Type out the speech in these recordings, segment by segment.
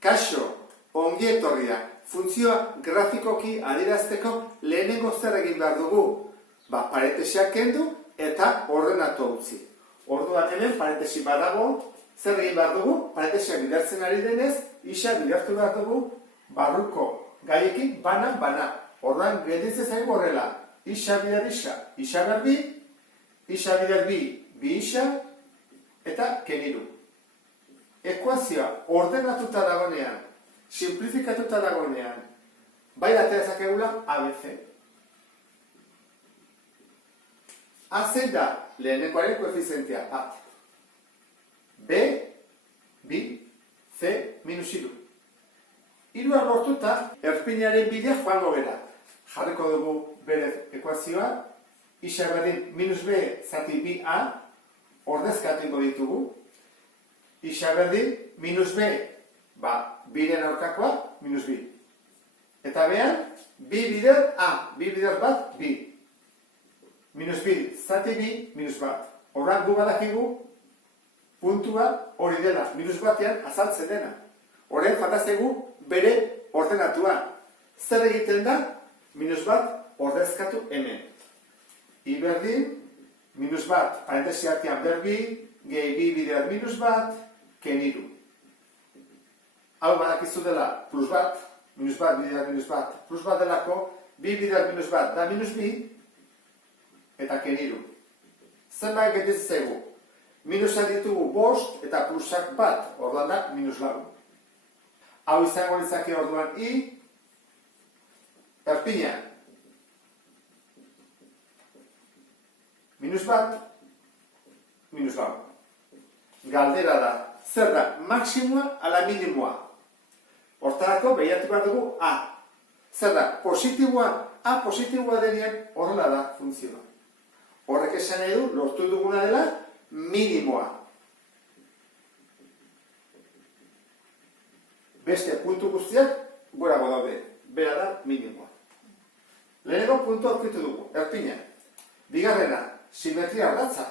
Kaixo, ongi etorria, funtzioa grafikoki adierazteko lehenengo zer egin behar dugu? Parentesia kendu eta ordenatu utzi. Orduan hemen parentesi badago, zer egin behar dugu? Parentesia bidertzen ari denez, isa bidertu behar dugu barruko gaiekin bana. Orduan gelditzen zaigu horrela, isa bider isa, isa berbi, isa bider bi isa, eta keniru. Ekuazioa ordenatuta dagoenean, simplifikatuta dagoenean, bai atera zakegula ABC. A zein da lehenekoaren koefizientea bat. B, bi, C, minus iru. Irua lortuta, erpinaren bidea joango gera. Jarriko dugu bere ekuazioa, isa berdin minus B zati bi A, ordezkatuko ditugu. Isa berdin minus B, biren aurkakoa, minus bi. Eta behan, bi bider A, bi bider bat, bi. Minus bi, zati bi, minus bat. Horrak gu badakigu, puntua hori dela, minus batean azaltzen dena. Horren fataztegu bere ordenatua. Zer egiten da? Minus bat ordezkatu hemen. I berdin, minus bat, parentesi artean berbi, gehi bi bider minus bat, keniru. Hau badakizu dela plus bat, minus bat bider minus bat, plus bat delako, bi bider minus bat da minus bi, eta keniru. Zenbait getitzen zaigu. Minusa ditugu bost eta plusak bat, orduan da minus lau. Hau izango litzake orduan I, erpina. Minus bat, minus lau. Galdera da, zer da, maksimua ala minimoa. Hortarako behiatu behar dugu A. Zer da, positiboa, A positiboa denean horrela da funtzioa. Horrek esan nahi du, lortu duguna dela, minimoa. Beste puntu guztiak gorago daude. Bera da minimoa. Lehenengo puntu aurkitu dugu, erpina. Bigarrena, simetria ardatza.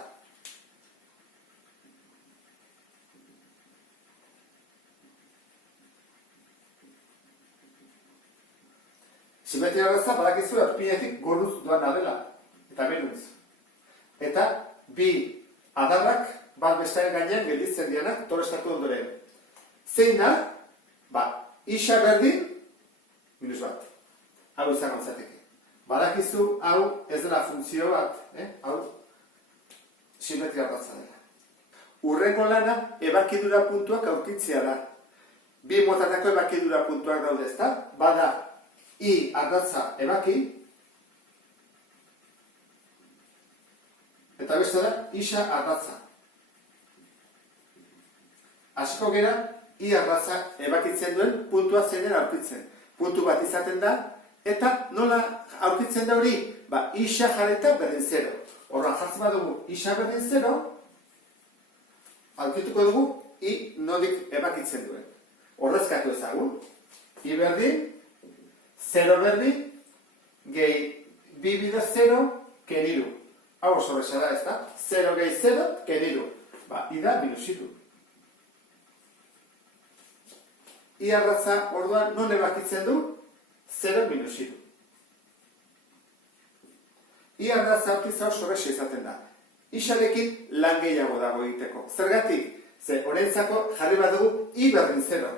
Simetria ardatza badakizu erpinetik goruz doan dela. Eta menuz. Eta bi adarrak bat bestearen gainean gelditzen dianak torestatu ondoren. Zein da? Isa berdin, minus bat. Hau izango zateke. Badakizu, hau ez dela funtzio bat, hau simetria ardatza dela. Hurrengo lana, ebakidura puntuak aurkitzea da. Bi motatako ebakidura puntuak daude ezta? Bada, I ardatza ebaki, eta beste da, isa ardatza. Hasiko gera, I ardatza ebakitzen duen puntua zeinen aurkitzen. Puntu bat izaten da, eta nola aurkitzen da hori? Isa jarreta berdin zero. Horran jartzen badugu isa berdin zero, aurkituko dugu I nodik ebakitzen duen. Horrezkatu ezagun. I berdin, zero berdin, gehi bi bider zero, keniru. Hau oso bezala ez da? Zero gehi zero, keniru. I da minus iru. I ardatza orduan non ebakitzen du? 0 minus iru. I ardatza aurkitza oso bexi izaten da. Isarekin lan gehiago dago egiteko. Zergatik? Ze honentzako jarri bat dugu I berdin 0.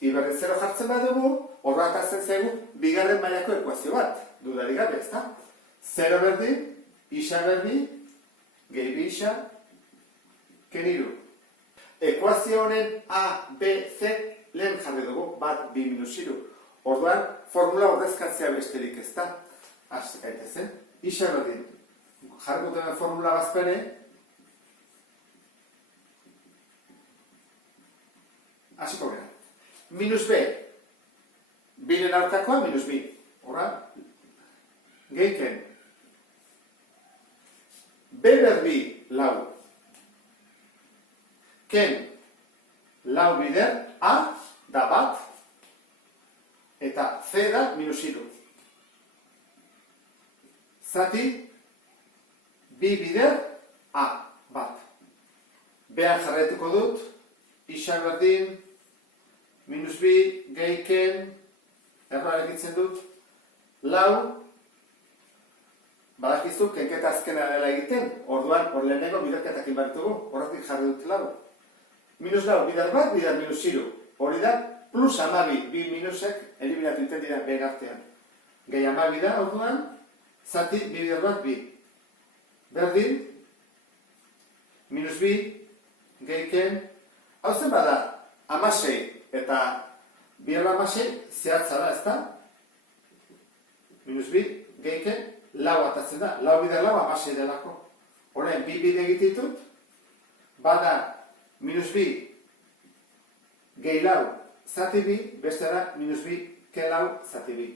I berdin 0 jartzen bat dugu, horra atatzen zaigu bigarren mailako ekuazio bat. Dudarik gabe, ezta? 0 berdin, isa berdin, gehi bi isa, keniru. Ekuazio honen A, B, C lehen jarri dugu, bat, bi minus iru. Orduan, formula ordezkatzea besterik ez da. Haz, gaitezen. Isa berdin. Jarri duten formula bazpene. Hasiko gara. Minus B. Biren aurkakoa, minus bi. Horra, gehiken. B berbi lau. Ken, lau bider, A da bat, eta C da minus iru. Zati, bi bider, A, bat. Behan jarretuko dut, isa berdin, minus bi, gehiken, erroa egitzen dut, lau, badakizu, kenketa azkena dela egiten, orduan, hor lehenengo biderketak inbaritugu, horretik jarri dut lau. Minus lau, bider bat, bider minus iru. Hori da, plus amabi, bi minusek, eliminatu iten dira behen artean. Gehi amabi da, orduan, zati, bi bider bat, bi. Berdin, minus bi, gehiken, hau zen bada, amasei, eta bider amasei, zehatza da, ez da? Minus bi, gehiken, lau atatzen da, lau bider lau amasei delako. Horren, bi bide egititut, bada minus bi gehi lau zati bi, beste da minus bi ke lau zati bi.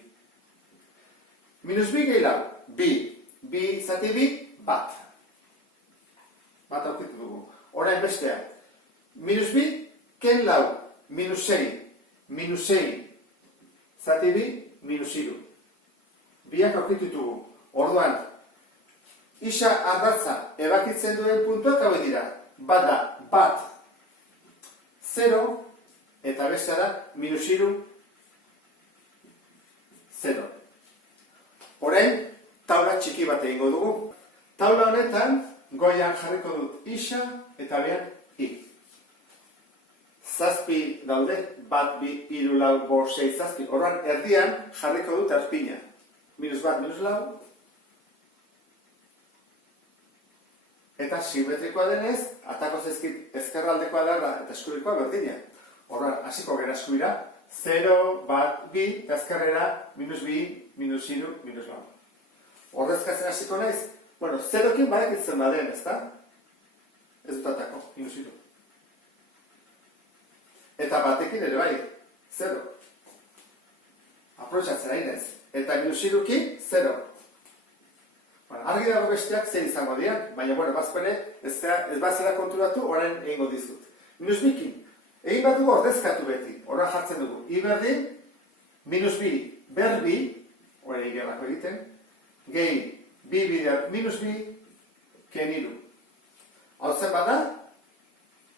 Minus bi gehi lau, bi, bi zati bi, bat. Bat aurkitu dugu. Horren bestea, minus bi ken lau, minus sei zati bi, minus iru. Biak aurkitu dugu. Orduan, isa ardatza ebakitzen duen puntuak hau dira. Bada, bat, 0, eta beste da, minus iru, 0. Orain, taula txiki bat egingo dugu. Taula honetan, goian jarriko dut isa eta behan i. Zazpi daude, bat, bi, iru, lau, bost, sei, zazpi. Orduan, erdian jarriko dut erpina. Minus bat, minus lau. Eta simetrikoa denez, atako zaizkit ezkerraldekoa darra eta eskurikoa berdina. Horra, hasiko gara eskuira, 0, bat, bi, eta ezkerrera, minus bi, minus iru, minus lau. Horrezkatzen hasiko naiz, bueno, 0-kin badakitzen baden, ez da? Ez dut atako, minus iru. Eta batekin ere bai, 0. Aprotxatzen hainez. Eta minus irukin, 0. Argi dago besteak zer izango dian, baina bazpene ez bazera konturatu orain egingo dizut. Minus bikin, egin bat dugu ordezkatu beti, orain jartzen dugu. I berdin, minus bi, ber bi, orain egiarako egiten, gehi, bi bider, minus bi, ken iru. Hau zen bada,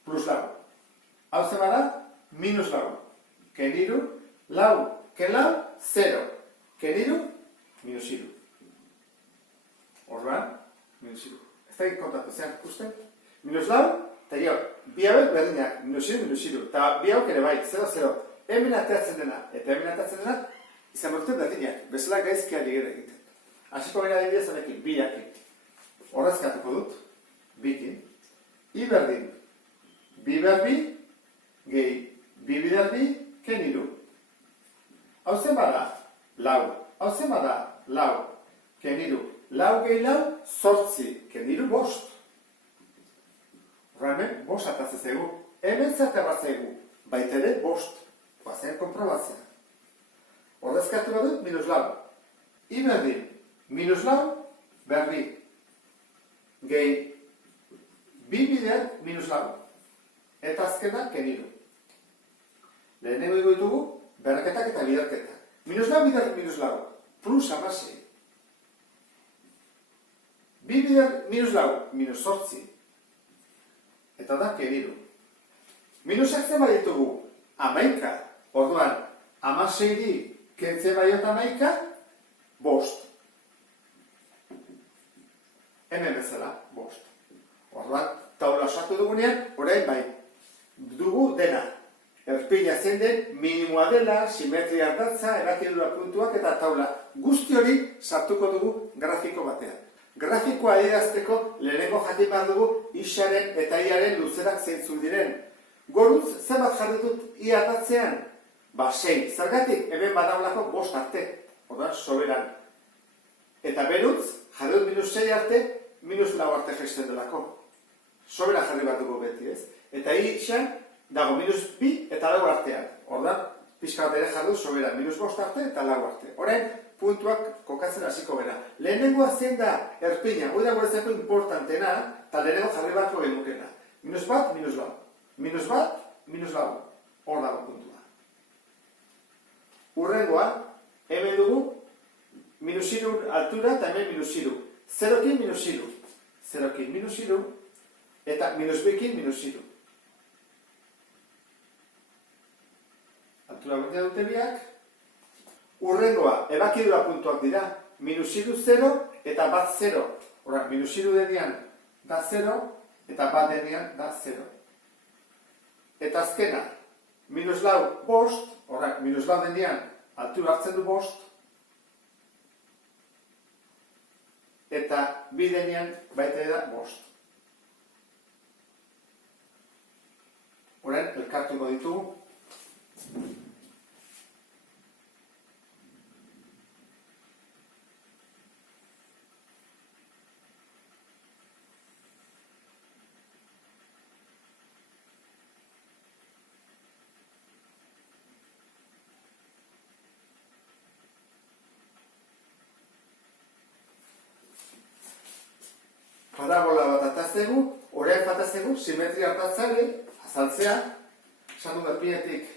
plus lau. Hau zen bada, minus lau. Ken iru, lau, ken lau, 0. Ken iru, minus iru. Orduan, minus iru. Ez da kontatu zean, ikusten? Minus lau, eta jo, bi hauek berdinak, minus iru. Eta bi hauk ere bai, 0-0. Hemen ateatzen dena, eta hemen ateatzen dena, izan bertut berdinak, bezala gaizkia digera egiten. Hasiko gara dibidez honekin, biakin. Horrezkatuko dut, bikin. I berdin, bi berbi, gehi, bi biderbi, ken iru. Hau zen bada, lau. Hau zen bada, lau, ken iru. Lau gehi lau, 8, ken iru, 5. Horremen, 5 atatzen zaigu. Hemen zaterrat zaigu, baita ere 5. Bazen konprobatzea. Horrezkatu badut, minus lau. I berdin, minus lau, berbi. Gehi, bi bidean, minus lau. Eta azkena, ken iru. Lehenengo ditugu, berraketak eta biderketak. Minus lau, bider, minus lau. Plus amasei. Bi bider, minus lau, minus 8. Eta da, ken iru. Minusak zen baditugu, 11. Orduan, amaseiri, kentzen baiot 11, 5. Hemen bezala, 5. Orduan, taula osatu dugunean, orain bai, dugu dena. Erpina zein den, minimoa dela, simetria ardatza, erakidura puntuak eta taula. Guzti hori sartuko dugu grafiko batean. Grafikoa adierazteko lehenengo jakin behar dugu isaren eta iaren luzerak zeintzuk diren. Gorutz, zenbat jarri dut ia atatzean? 6. Zergatik, hemen badaulako 5 arte. Orduan, soberan. Eta berutz, jarri dut minus 6 arte, minus 4 arte jaisten delako. Soberan jarri bat dugu beti, ez? Eta isan, dago minus 2 eta 4 artean. Orduan, pixka bat ere jarri dut soberan, minus 5 arte eta 4 arte. Orain, puntuak kokatzen hasiko gara. Lehenengoa zen da erpina, hori da guretzako importantena, eta lehenengo jarri batko genukena. Minus bat, minus lau. Minus bat, minus lau. Hor dago puntua. Urrengoa, hemen dugu, minus iru altura eta hemen minus iru. 0kin minus iru. 0kin minus iru, eta minus bikin minus iru. altura berdina dute biak. Urrengoa, ebakidura puntuak dira, minus iru 0 eta bat 0. Hora, minus iru denean da 0 eta bat denean da 0. Eta azkena, minus lau bost, hora, minus lau denean altura hartzen du bost, eta bi denean baita da bost. Horen, elkartuko ditugu. Parabola bat ataztegu, orain bat ataztegu, simetria hartatzare, azaltzea, esan du berpinetik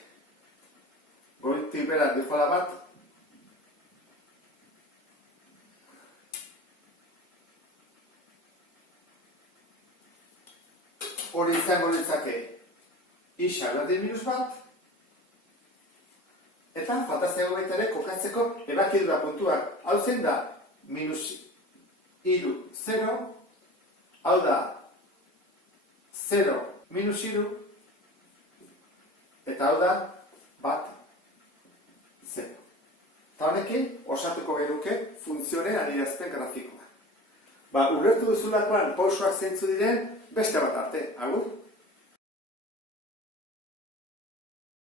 goitik bera dijola bat, hori izango litzake isa berdin minus bat, eta fataztegu baita ere kokatzeko ebakidura puntuak. Hau zein da minus iru 0, hau da 0 minus iru, eta hau da bat 0. Eta honekin osatuko geruke funtzionen adierazpen grafikoa. Ulertu duzulakoan pausoak zeintzu diren beste bat arte. Agur!